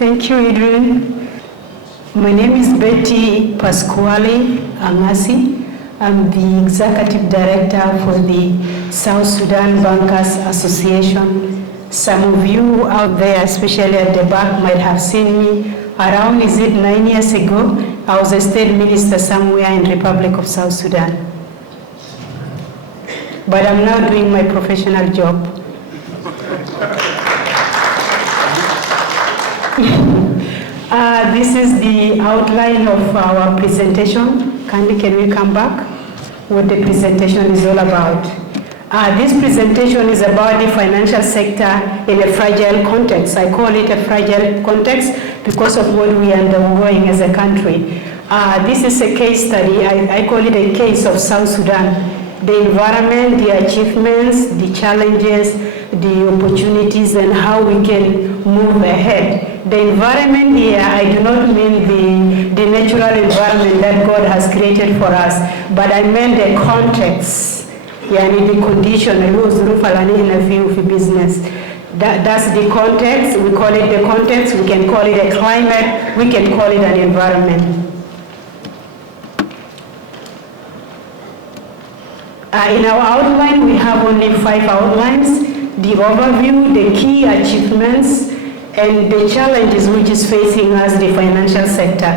Thank you, Adrian. My name is Betty Pasquale Angasi. I'm the Executive Director for the South Sudan Bankers Association. Some of you out there, especially at the back, might have seen me around, 9 years ago. I was a state minister somewhere in the Republic of South Sudan. But I'm now doing my professional job. This is the outline of our presentation. Candy, can we come back? What the presentation is all about. This presentation is about the financial sector in a fragile context. I call it a fragile context because of what we are undergoing as a country. This is a case study. I call it a case of South Sudan. The environment, the achievements, the challenges, the opportunities, and how we can move ahead. The environment here, I do not mean the natural environment that God has created for us, but I meant the context, the condition. I was in a few business. That's the context. We call it the context. We can call it a climate. We can call it an environment. In our outline, we have only 5 outlines: the overview, the key achievements, and the challenges which is facing us, the financial sector.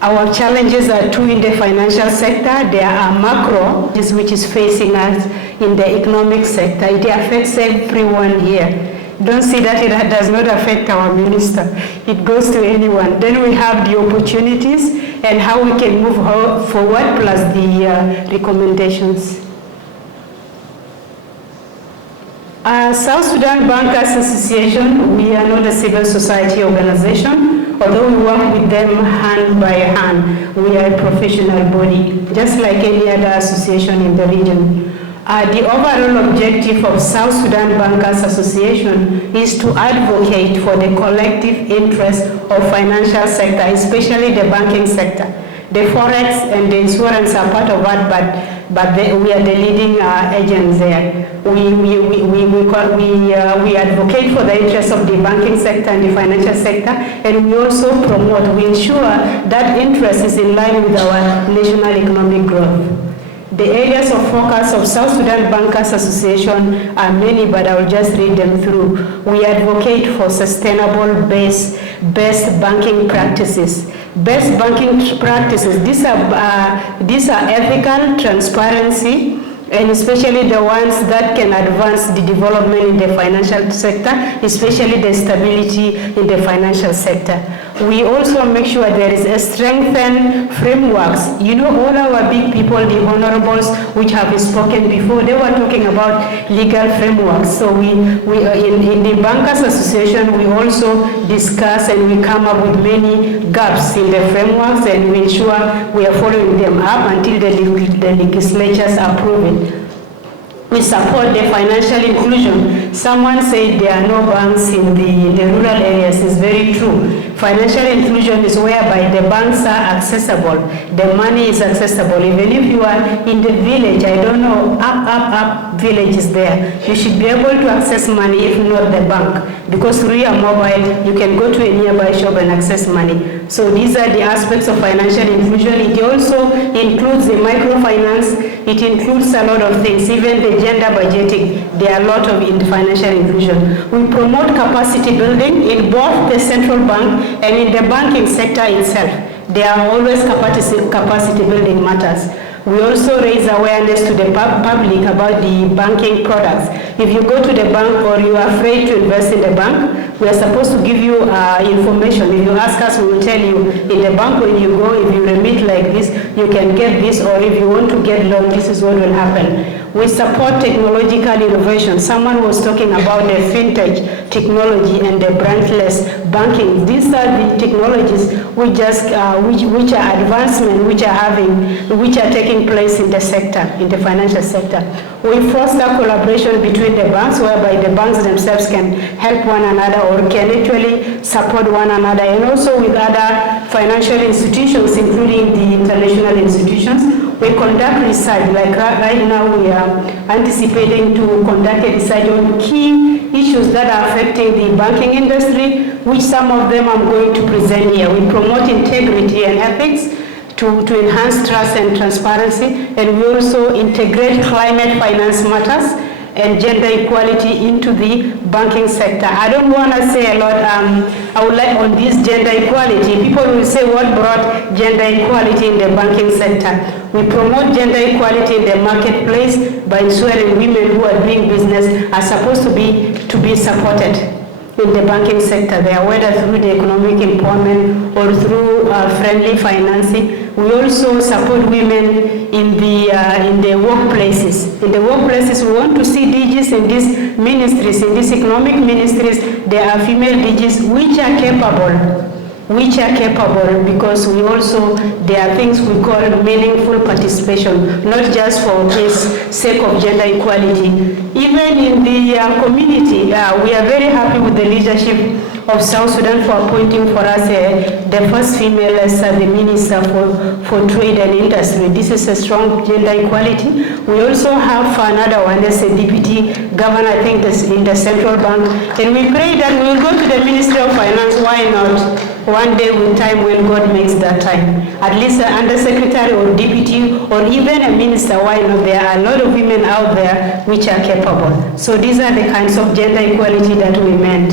Our challenges are 2 in the financial sector. There are macro, which is facing us in the economic sector. It affects everyone here. Don't see that it does not affect our minister. It goes to anyone. Then we have the opportunities and how we can move forward, plus the recommendations. South Sudan Bankers Association, we are not a civil society organization, although we work with them hand by hand. We are a professional body, just like any other association in the region. The overall objective of South Sudan Bankers Association is to advocate for the collective interest of financial sector, especially the banking sector. The forex and the insurance are part of that, but we are the leading agents there. We advocate for the interests of the banking sector and the financial sector, and we also promote, we ensure that interest is in line with our national economic growth. The areas of focus of South Sudan Bankers Association are many, but I will just read them through. We advocate for sustainable best banking practices. Best banking practices, these are ethical, transparency, and especially the ones that can advance the development in the financial sector, especially the stability in the financial sector. We also make sure there is a strengthened frameworks. You know, all our big people, the honorables, which have spoken before, they were talking about legal frameworks. So in the Bankers Association, we also discuss and we come up with many gaps in the frameworks, and we ensure we are following them up until the legislatures approve it. We support the financial inclusion. Someone said there are no banks in the rural areas. It's very true. Financial inclusion is whereby the banks are accessible. The money is accessible. Even if you are in the village, I don't know, up village is there. You should be able to access money, if not the bank. Because through your mobile, you can go to a nearby shop and access money. So these are the aspects of financial inclusion. It also includes the microfinance. It includes a lot of things, even the gender budgeting. There are a lot of in financial inclusion. We promote capacity building in both the central bank and in the banking sector itself. There are always capacity building matters. We also raise awareness to the public about the banking products. If you go to the bank or you are afraid to invest in the bank, we are supposed to give you information. If you ask us, we will tell you in the bank when you go, if you remit like this, you can get this, or if you want to get loan, this is what will happen. We support technological innovation. Someone was talking about the Fintech technology and the branchless banking. These are the technologies which are advancement, which are taking place in the sector, in the financial sector. We foster collaboration between the banks, whereby the banks themselves can help one another or can actually support one another, and also with other financial institutions, including the international institutions. We conduct research, like right now we are anticipating to conduct a research on key issues that are affecting the banking industry, which some of them I'm going to present here. We promote integrity and ethics to enhance trust and transparency, and we also integrate climate finance matters and gender equality into the banking sector. I don't want to say a lot. I would like on this gender equality. People will say, what brought gender equality in the banking sector? We promote gender equality in the marketplace by ensuring women who are doing business are supposed to be supported in the banking sector there, whether through the economic empowerment or through friendly financing. We also support women in the workplaces. In the workplaces, we want to see DGs in these ministries, in these economic ministries. There are female DGs which are capable, because we also, there are things we call meaningful participation, not just for the sake of gender equality. Even in the community, we are very happy with the leadership of South Sudan for appointing for us the first female as the Minister for Trade and Industry. This is a strong gender equality. We also have another one as a Deputy Governor, I think in the Central Bank. And we pray that we will go to the Ministry of Finance, why not? One day with time when God makes that time. At least an undersecretary or deputy or even a minister, why not? There are a lot of women out there which are capable. So these are the kinds of gender equality that we meant.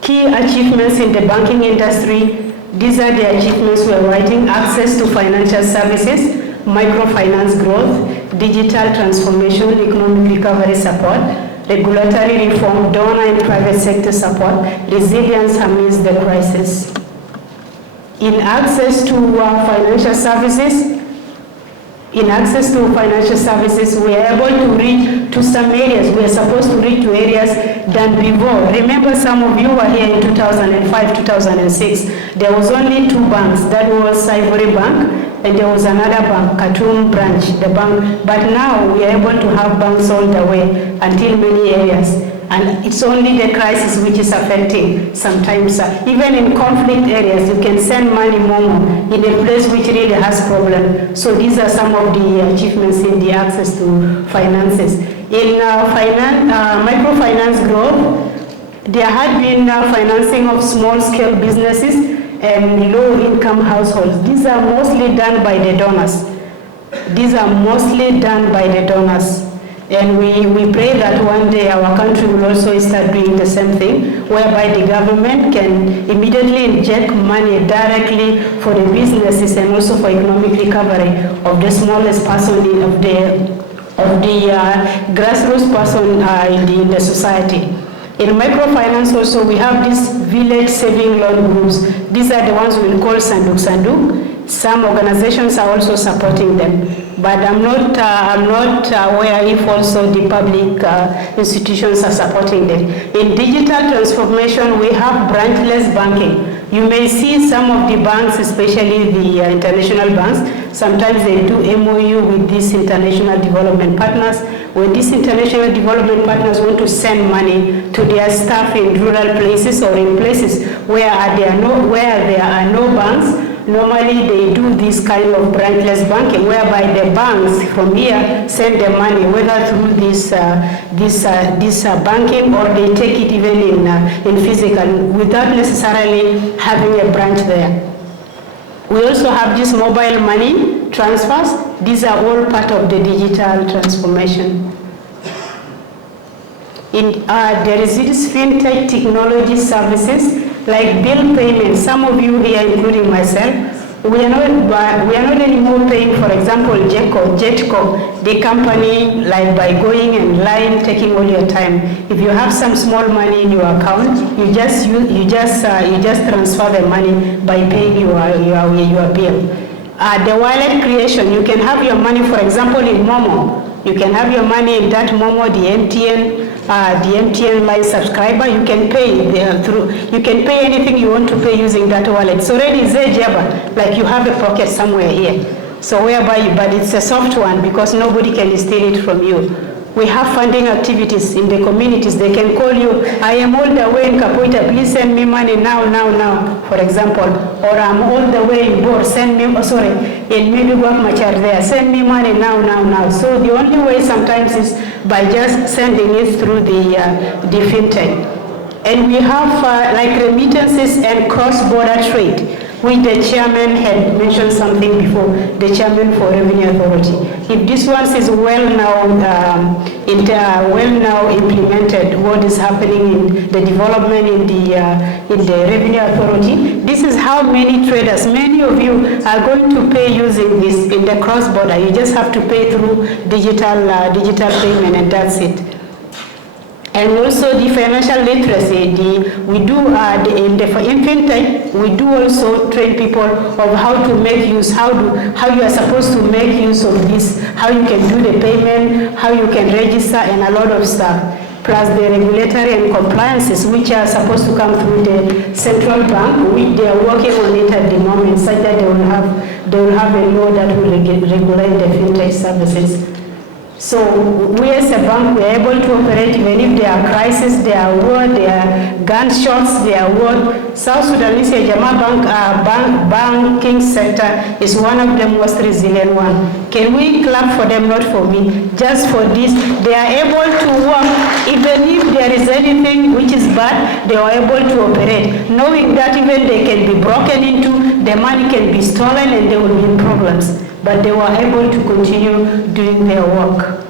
Key achievements in the banking industry. These are the achievements we're writing: access to financial services, microfinance growth, digital transformation, economic recovery support, regulatory reform, donor and private sector support, resilience amidst the crisis. In access to financial services, we are able to reach to some areas. We are supposed to reach to areas than before. Remember, some of you were here in 2005, 2006. There was only two banks. That was Ivory Bank, and there was another bank, Khartoum branch, the bank. But now we are able to have banks all the way until many areas. And it's only the crisis which is affecting sometimes. Even in conflict areas, you can send money more in a place which really has problem. So these are some of the achievements in the access to finances. In microfinance growth, there had been financing of small-scale businesses and low-income households. These are mostly done by the donors. And we pray that one day our country will also start doing the same thing, whereby the government can immediately inject money directly for the businesses and also for economic recovery of the smallest person, of the grassroots person in the society. In microfinance also, we have these village saving loan groups. These are the ones we call Sanduk. Some organizations are also supporting them, but I'm not aware if also the public institutions are supporting them. In digital transformation, we have branchless banking. You may see some of the banks, especially the international banks, sometimes they do MOU with these international development partners. When these international development partners want to send money to their staff in rural places or in places where there are no banks, normally they do this kind of branchless banking, whereby the banks from here send the money, whether through this banking, or they take it even in physical, without necessarily having a branch there. We also have this mobile money transfers. These are all part of the digital transformation. There is this Fintech technology services like bill payment. Some of you here, including myself, we are not anymore paying, for example, Jetco, the company, like by going in line, taking all your time. If you have some small money in your account, you just transfer the money by paying your bill. The wallet creation, you can have your money, for example, in Momo. You can have your money in that Momo, the MTN line subscriber. You can pay you can pay anything you want to pay using that wallet. So already Zejaba, like you have a pocket somewhere here. So but it's a soft one because nobody can steal it from you. We have funding activities in the communities. They can call you, I am all the way in Kapoita, please send me money now, for example. Or I'm all the way in Bor, send me, in Midugwak Machar there, send me money now. So the only way sometimes is by just sending it through the Fintech. And we have like remittances and cross-border trade, which the chairman had mentioned something before, the chairman for Revenue Authority. If this one is well now implemented, what is happening in the development in the Revenue Authority, this is how many traders, many of you are going to pay using this in the cross-border. You just have to pay through digital payment, and that's it. And also the financial literacy, we do in Fintech, we do also train people of how to make use, how you are supposed to make use of this, how you can do the payment, how you can register, and a lot of stuff. Plus the regulatory and compliances, which are supposed to come through the central bank, which they are working on it at the moment, such that they will have a law that will regulate the Fintech services. So we as a bank, we are able to operate even if there are crises, there are war, there are gunshots, there are war. South Sudanese banking sector is one of the most resilient one. Can we clap for them, not for me? Just for this, they are able to work, even if there is anything which is bad, they are able to operate, knowing that even they can be broken into, the money can be stolen, and there will be problems. But they were able to continue doing their work.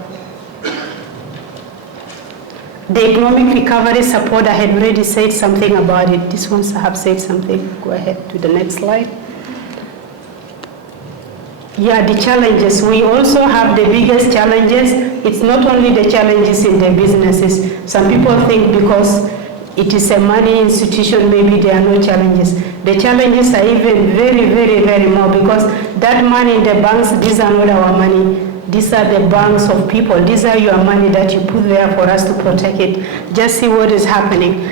The economic recovery support, I had already said something about it. These ones I have said something. Go ahead to the next slide. Yeah, the challenges. We also have the biggest challenges. It's not only the challenges in the businesses. Some people think because it is a money institution, maybe there are no challenges. The challenges are even very, very, very more, because that money in the banks, these are not our money. These are the banks of people. These are your money that you put there for us to protect it. Just see what is happening.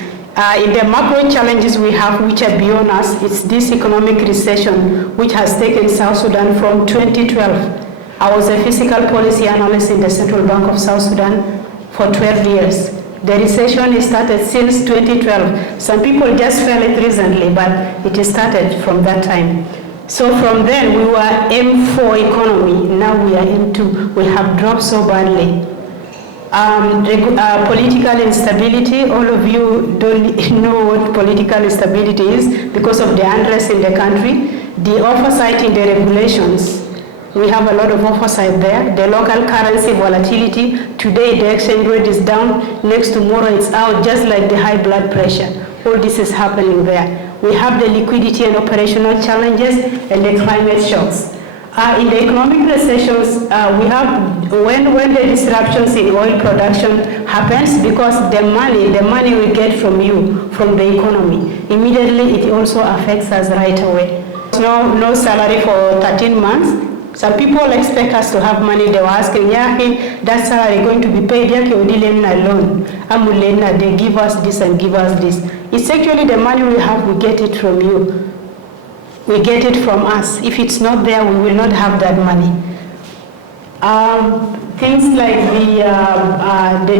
In the macro challenges we have, which are beyond us, it's this economic recession, which has taken South Sudan from 2012. I was a fiscal policy analyst in the Central Bank of South Sudan for 12 years. The recession started since 2012. Some people just felt it recently, but it started from that time. So from then, we were M4 economy. Now we are M2. We have dropped so badly. Political instability, all of you don't know what political instability is because of the unrest in the country. The oversight in the regulations, we have a lot of oversight there. The local currency volatility, today the exchange rate is down, next tomorrow it's out, just like the high blood pressure. All this is happening there. We have the liquidity and operational challenges and the climate shocks. In the economic recessions, we have when the disruptions in oil production happens, because the money we get from you, from the economy, immediately it also affects us right away. No salary for 13 months. Some people expect us to have money. They were asking, that salary going to be paid, loan. They give us this and give us this. It's actually the money we have, we get it from you. We get it from us. If it's not there, we will not have that money. Things like the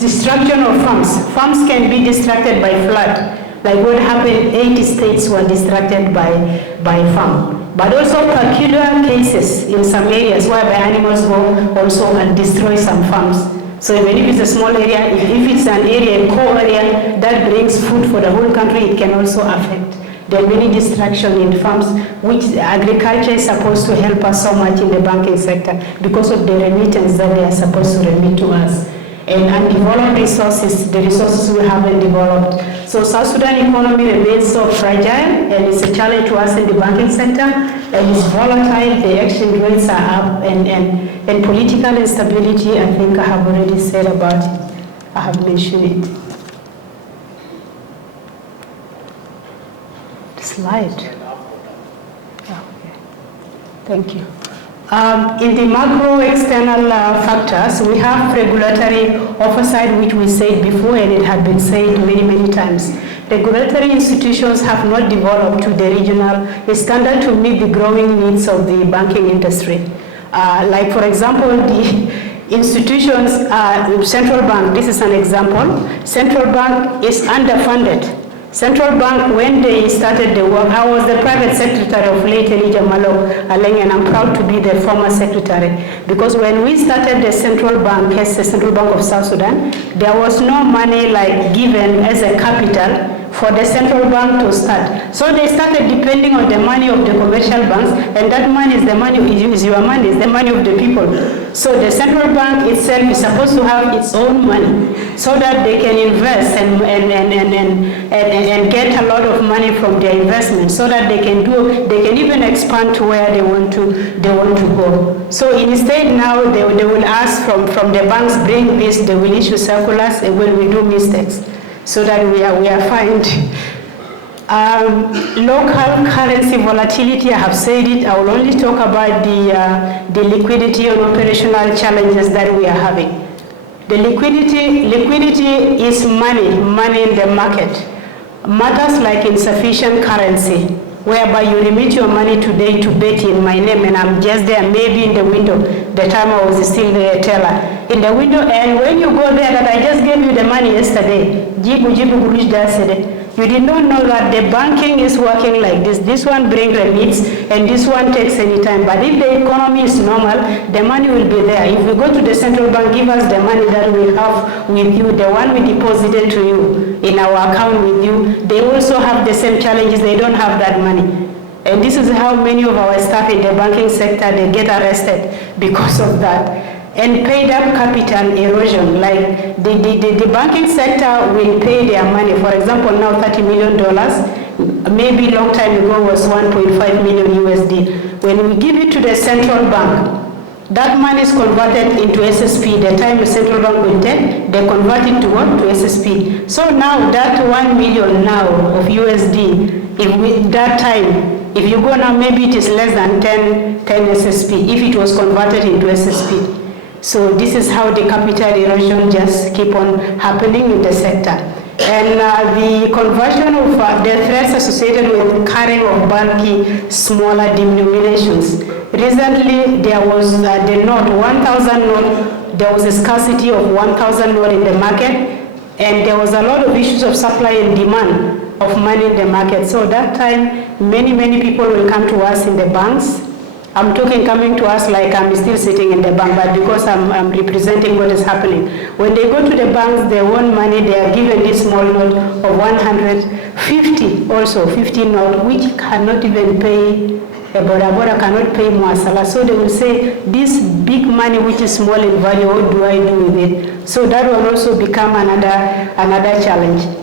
destruction of farms. Farms can be distracted by flood. Like what happened, 80 states were distracted by farm. But also peculiar cases in some areas whereby animals go also and destroy some farms. So even if it's a small area, if it's an area, a core area that brings food for the whole country, it can also affect. There are many distractions in farms, which agriculture is supposed to help us so much in the banking sector because of the remittance that they are supposed to remit to us. And undeveloped resources, the resources we haven't developed. So South Sudan economy remains so fragile, and it's a challenge to us in the banking sector, and it's volatile, the exchange rates are up, and political instability, I think I have already said about it. I have mentioned it. Slide. Okay. Thank you. In the macro external factors, we have regulatory oversight, which we said before, and it had been said many, many times. Regulatory institutions have not developed to the regional standard to meet the growing needs of the banking industry. Like, for example, Institutions, central bank, this is an example. Central bank is underfunded. Central bank, when they started the work, I was the private secretary of late Elijah Malo Aleng, and I'm proud to be the former secretary. Because when we started the central bank, as the Central Bank of South Sudan, there was no money like given as a capital for the central bank to start. So they started depending on the money of the commercial banks, and that money is the money, is your money, is the money of the people. So the central bank itself is supposed to have its own money so that they can invest and get a lot of money from their investment, so that they can even expand to where they want to go. So instead now they will ask from the banks, bring this, they will issue circulars when we do mistakes, so that we are fined. Local currency volatility, I have said it. I will only talk about the liquidity and operational challenges that we are having. The liquidity is money in the market. Matters like insufficient currency, whereby you remit your money today to Betty in my name, and I'm just there, maybe in the window, the time I was still the teller, in the window, and when you go there that I just gave you the money yesterday, you did not know that the banking is working like this. This one brings remits, and this one takes any time. But if the economy is normal, the money will be there. If we go to the central bank, give us the money that we have with you, the one we deposited to you in our account with you, they also have the same challenges. They don't have that money. And this is how many of our staff in the banking sector, they get arrested because of that. And paid up capital erosion, like the banking sector will pay their money. For example, now $30 million, maybe long time ago was 1.5 million USD. When we give it to the central bank, that money is converted into SSP. The time the central bank will take, they convert it to what? To SSP. So now that 1 million now of USD, if you go now, maybe it is less than 10 SSP, if it was converted into SSP. So this is how the capital erosion just keep on happening in the sector. And the conversion of the threats associated with carrying of bulky, smaller denominations. Recently, there was the note, 1,000 note, there was a scarcity of 1,000 note in the market, and there was a lot of issues of supply and demand of money in the market. So that time, many people will come to us in the banks. I'm talking coming to us like I'm still sitting in the bank, but because I'm representing what is happening. When they go to the banks, they want money, they are given this small note of 150, also 50 note, which cannot even pay, a Bora cannot pay Muasala. So they will say, this big money which is small in value, what do I do with it? So that will also become another challenge.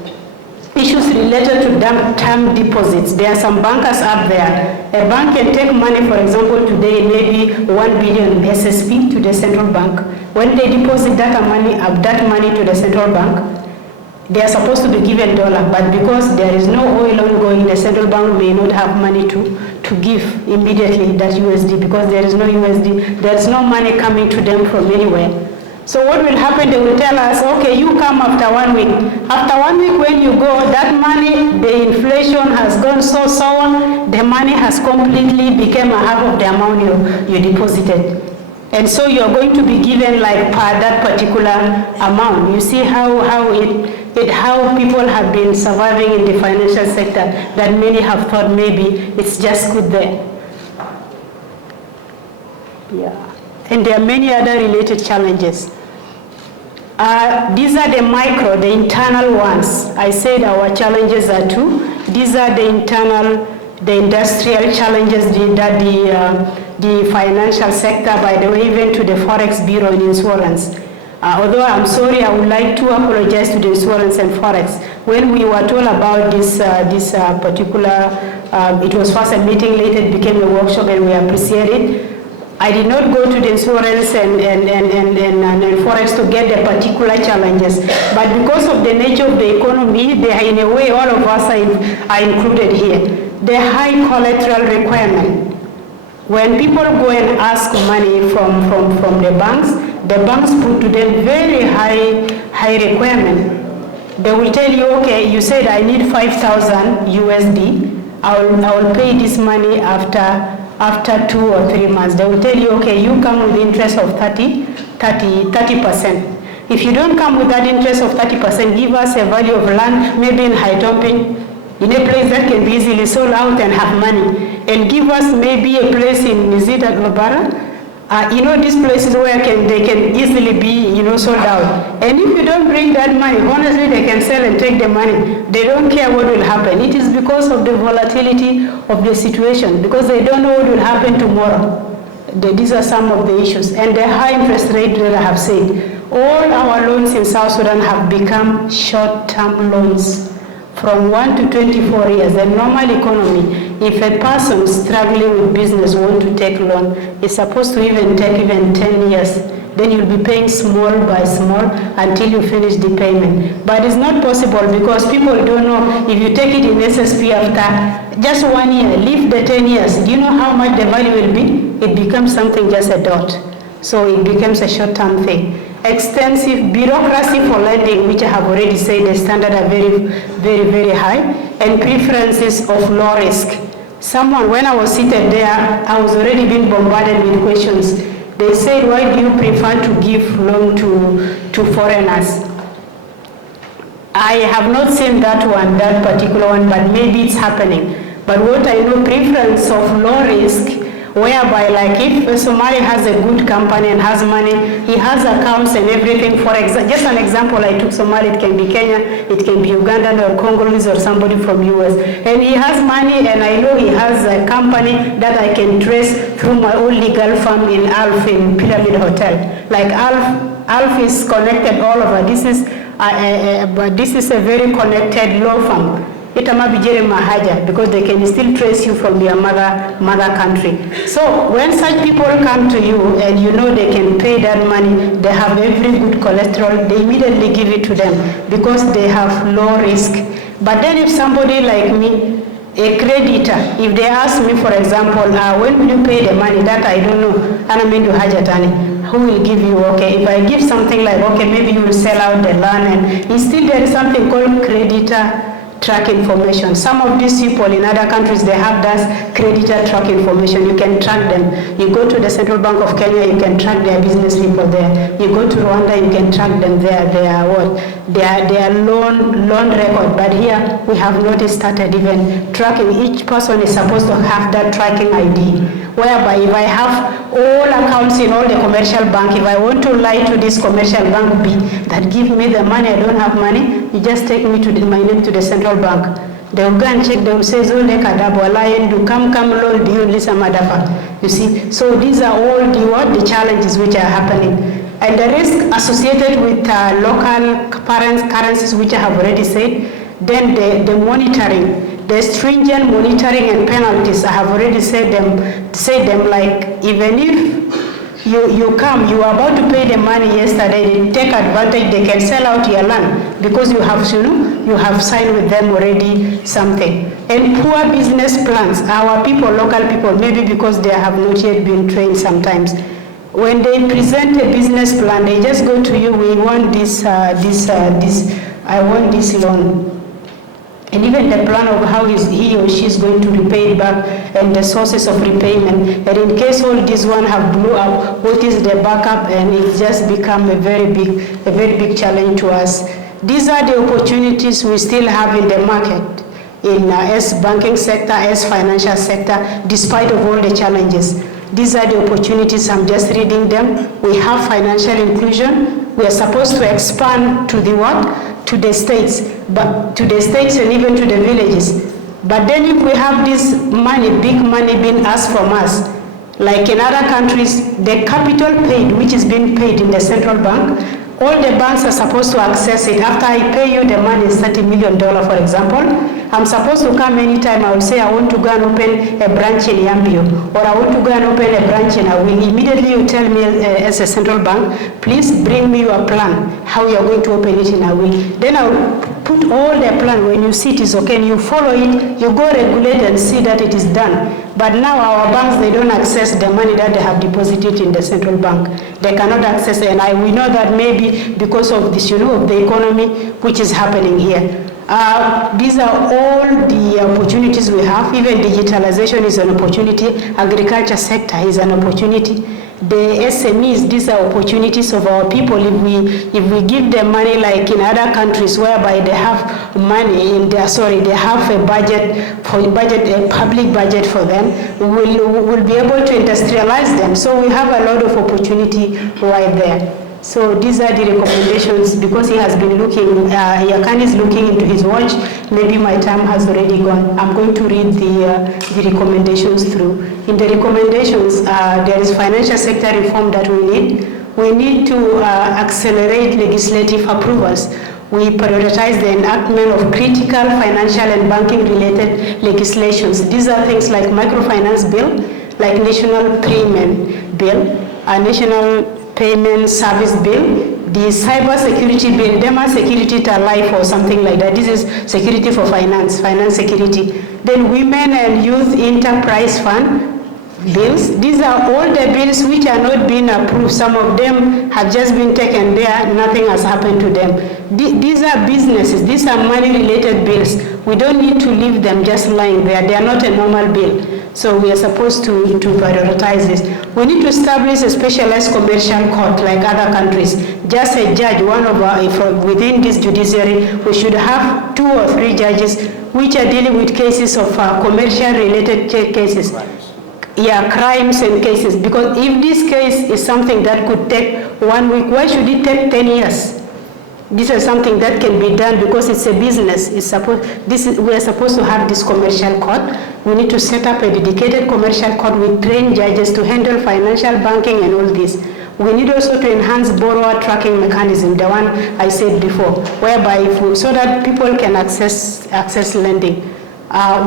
Issues related to term deposits. There are some bankers up there. A bank can take money, for example, today, maybe 1 billion SSP to the central bank. When they deposit that money to the central bank, they are supposed to be given dollar, but because there is no oil ongoing, the central bank may not have money to give immediately that USD, because there is no USD, there is no money coming to them from anywhere. So what will happen, they will tell us, okay, you come after 1 week. After 1 week when you go, that money, the inflation has gone so sour, the money has completely become a half of the amount you deposited. And so you're going to be given like per that particular amount. You see how people have been surviving in the financial sector, that many have thought maybe it's just good there. Yeah. And there are many other related challenges. These are the micro, the internal ones. I said our challenges are two. These are the internal, the industrial challenges that the financial sector, by the way, even to the Forex Bureau and insurance. Although I'm sorry, I would like to apologize to the insurance and Forex. When we were told about this particular, it was first a meeting, later it became a workshop, and we appreciate it. I did not go to the insurance and Forex to get the particular challenges, but because of the nature of the economy, they are, in a way, all of us are included here. The high collateral requirement. When people go and ask money from the banks put to them very high requirement. They will tell you, okay, you said I need 5,000 USD. I will pay this money after 2 or 3 months. They will tell you, okay, you come with interest of 30%, 30%. If you don't come with that interest of 30%, give us a value of land, maybe in Haitomping, in a place that can be easily sold out and have money, and give us maybe a place in Nizida Globara. These places where they can easily be, sold out. And if you don't bring that money, honestly, they can sell and take the money. They don't care what will happen. It is because of the volatility of the situation, because they don't know what will happen tomorrow. These are some of the issues. And the high interest rate that I have said, all our loans in South Sudan have become short-term loans from 1 to 24 years. The normal economy, if a person struggling with business wants to take loan, is supposed to take even 10 years. Then you'll be paying small by small until you finish the payment. But it's not possible because people don't know if you take it in SSB after just 1 year, leave the 10 years. Do you know how much the value will be? It becomes something just a dot. So it becomes a short-term thing. Extensive bureaucracy for lending, which I have already said the standards are very, very, very high, and preferences of low risk. When I was seated there, I was already being bombarded with questions. They said, why do you prefer to give loan to foreigners? I have not seen that particular one, but maybe it's happening. But what I know, preference of low risk, whereby like if Somali has a good company and has money, he has accounts and everything. For just an example, I took Somali, it can be Kenya, it can be Ugandan or Congolese or somebody from US. And he has money and I know he has a company that I can trace through my own legal firm in Alf in Pyramid Hotel. Like Alf is connected all over. This is a very connected law firm. Because they can still trace you from your mother country. So when such people come to you and you know they can pay that money, they have every good cholesterol, they immediately give it to them because they have low risk. But then if somebody like me, a creditor, if they ask me, for example, when will you pay the money, that I don't know, and I'm into Hajatani, who will give you, okay, if I give something like, okay, maybe you will sell out the land, and still there is something called creditor track information. Some of these people in other countries, they have that creditor track information. You can track them. You go to the Central Bank of Kenya, you can track their business people there. You go to Rwanda, you can track them there. Their loan record. But here, we have not started even tracking. Each person is supposed to have that tracking ID. Whereby if I have all accounts in all the commercial bank, if I want to lie to this commercial bank B that give me the money, I don't have money, you just take me to my name to the central bank. They will go and check, they will say, come loan, do you listen, Madafa? You see, so these are all the challenges which are happening. And the risk associated with local currencies, which I have already said, then the monitoring, the stringent monitoring and penalties, I have already said them like, even if you come, you are about to pay the money yesterday, they take advantage, they can sell out your land because you have signed with them already something. And poor business plans, our people, local people, maybe because they have not yet been trained sometimes. When they present a business plan, they just go to you, we want I want this loan. And even the plan of how he or she is going to repay it back and the sources of repayment. And in case all these one have blew up, what is the backup? And it's just become a very big challenge to us. These are the opportunities we still have in the market, as banking sector, as financial sector, despite of all the challenges. These are the opportunities, I'm just reading them. We have financial inclusion. We are supposed to expand to the what? To the states, and even to the villages. But then if we have this money, big money being asked from us, like in other countries, the capital paid, which is being paid in the central bank, all the banks are supposed to access it. After I pay you the money, $30 million, for example, I'm supposed to come anytime. I will say, I want to go and open a branch in Yambio, or I want to go and open a branch in Awil. Immediately you tell me as a central bank, please bring me your plan, how you are going to open it in Awil. Then I'll put all the plan. When you see it is okay, and you follow it, you go regulate and see that it is done. But now our banks, they don't access the money that they have deposited in the central bank. They cannot access it, and we know that maybe because of this, of the economy which is happening here. These are all the opportunities we have. Even digitalization is an opportunity. Agriculture sector is an opportunity. the SMEs, these are opportunities of our people. If we give them money like in other countries whereby they have money in their, they have a public budget for them, we'll be able to industrialize them. So we have a lot of opportunity right there. So these are the recommendations. Because he has been looking, Yakan is looking into his watch, maybe my time has already gone. I'm going to read the recommendations through. In the recommendations, there is financial sector reform that we need. We need to accelerate legislative approvals. We prioritize the enactment of critical financial and banking related legislations. These are things like microfinance bill, like national payment bill, a national payment service bill, the cyber security bill, DEMA security to life or something like that. This is security for finance security. Then women and youth enterprise fund bills. These are all the bills which are not being approved. Some of them have just been taken there, nothing has happened to them. These are businesses, these are money-related bills. We don't need to leave them just lying there. They are not a normal bill. So we are supposed to prioritize this. We need to establish a specialized commercial court like other countries. Just a judge, within this judiciary, we should have 2 or 3 judges which are dealing with cases of commercial-related cases. Yeah, crimes and cases. Because if this case is something that could take 1 week, why should it take 10 years? This is something that can be done because it's a business. We are supposed to have this commercial court. We need to set up a dedicated commercial court with trained judges to handle financial banking and all this. We need also to enhance borrower tracking mechanism, the one I said before, whereby so that people can access lending.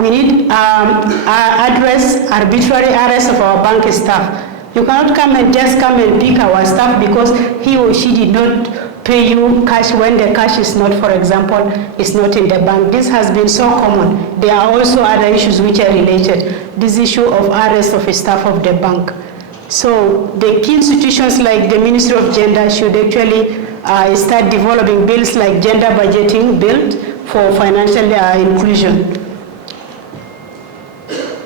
We need address arbitrary arrest of our bank staff. You cannot come and pick our staff because he or she did not pay you cash when the cash is not, for example, is not in the bank. This has been so common. There are also other issues which are related. This issue of arrest of a staff of the bank. So the key institutions like the Ministry of Gender should actually start developing bills like gender budgeting bill for financial inclusion.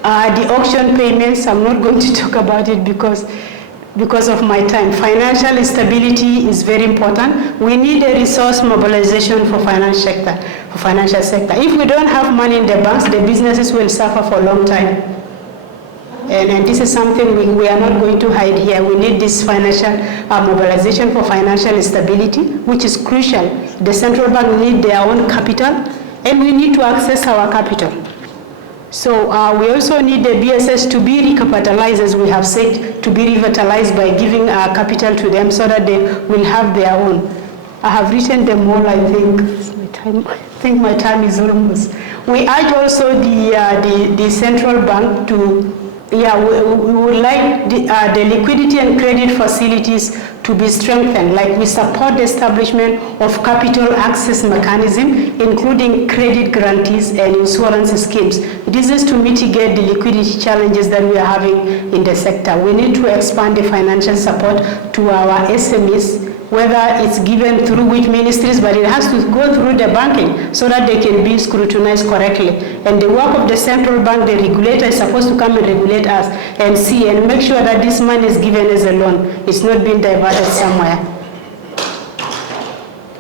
The auction payments, I'm not going to talk about it because of my time. Financial stability is very important. We need a resource mobilization for financial sector. If we don't have money in the banks, the businesses will suffer for a long time. And this is something we are not going to hide here. We need this financial mobilization for financial stability, which is crucial. The central bank need their own capital, and we need to access our capital. So we also need the BSS to be recapitalized, as we have said, to be revitalized by giving capital to them so that they will have their own. I have written them all, I think my time is almost. We urge also the central bank to, we would like the liquidity and credit facilities to be strengthened, like we support the establishment of capital access mechanism, including credit guarantees and insurance schemes. This is to mitigate the liquidity challenges that we are having in the sector. We need to expand the financial support to our SMEs, whether it's given through which ministries, but it has to go through the banking so that they can be scrutinized correctly. And the work of the central bank, the regulator, is supposed to come and regulate us and see and make sure that this money is given as a loan. It's not being diverted somewhere.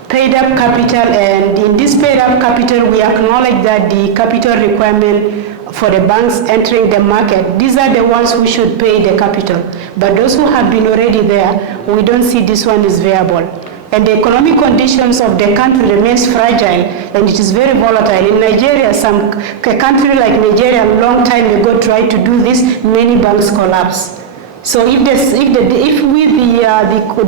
Paid up capital, and in this paid up capital, we acknowledge that the capital requirement for the banks entering the market, these are the ones who should pay the capital. But those who have been already there, we don't see this one is viable. And the economic conditions of the country remains fragile, and it is very volatile. In Nigeria, a country like Nigeria a long time ago tried to do this, many banks collapsed. So if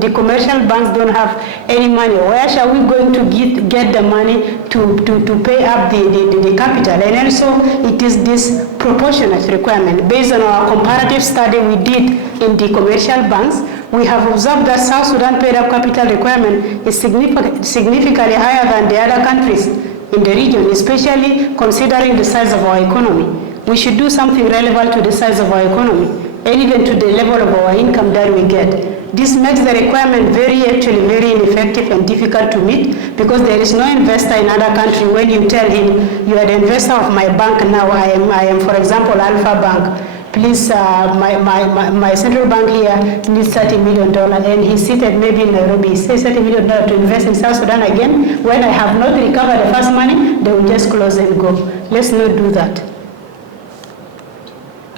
the commercial banks don't have any money, where shall we going to get the money to pay up the capital? And also it is this proportionate requirement. Based on our comparative study we did in the commercial banks, we have observed that South Sudan paid up capital requirement is significantly higher than the other countries in the region, especially considering the size of our economy. We should do something relevant to the size of our economy, and even to the level of our income that we get. This makes the requirement very ineffective and difficult to meet, because there is no investor in other country when you tell him, you are the investor of my bank now, I am for example, Alpha Bank. please, my central bank here needs $30 million, and he's seated maybe in Nairobi. He says $30 million to invest in South Sudan again. When I have not recovered the first money, they will just close and go. Let's not do that.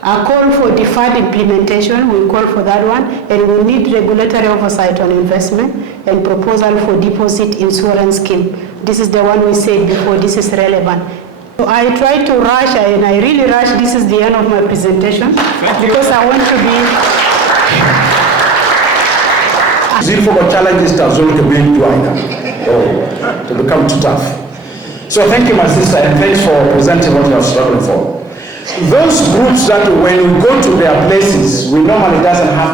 A call for deferred implementation, we call for that one, and we need regulatory oversight on investment and proposal for deposit insurance scheme. This is the one we said before, this is relevant. So I try to rush, and I really rush. This is the end of my presentation because I want to be... Zero challenges to become too tough. So thank you, my sister, and thanks for presenting what you are struggling for. Those groups that when we go to their places, we normally doesn't have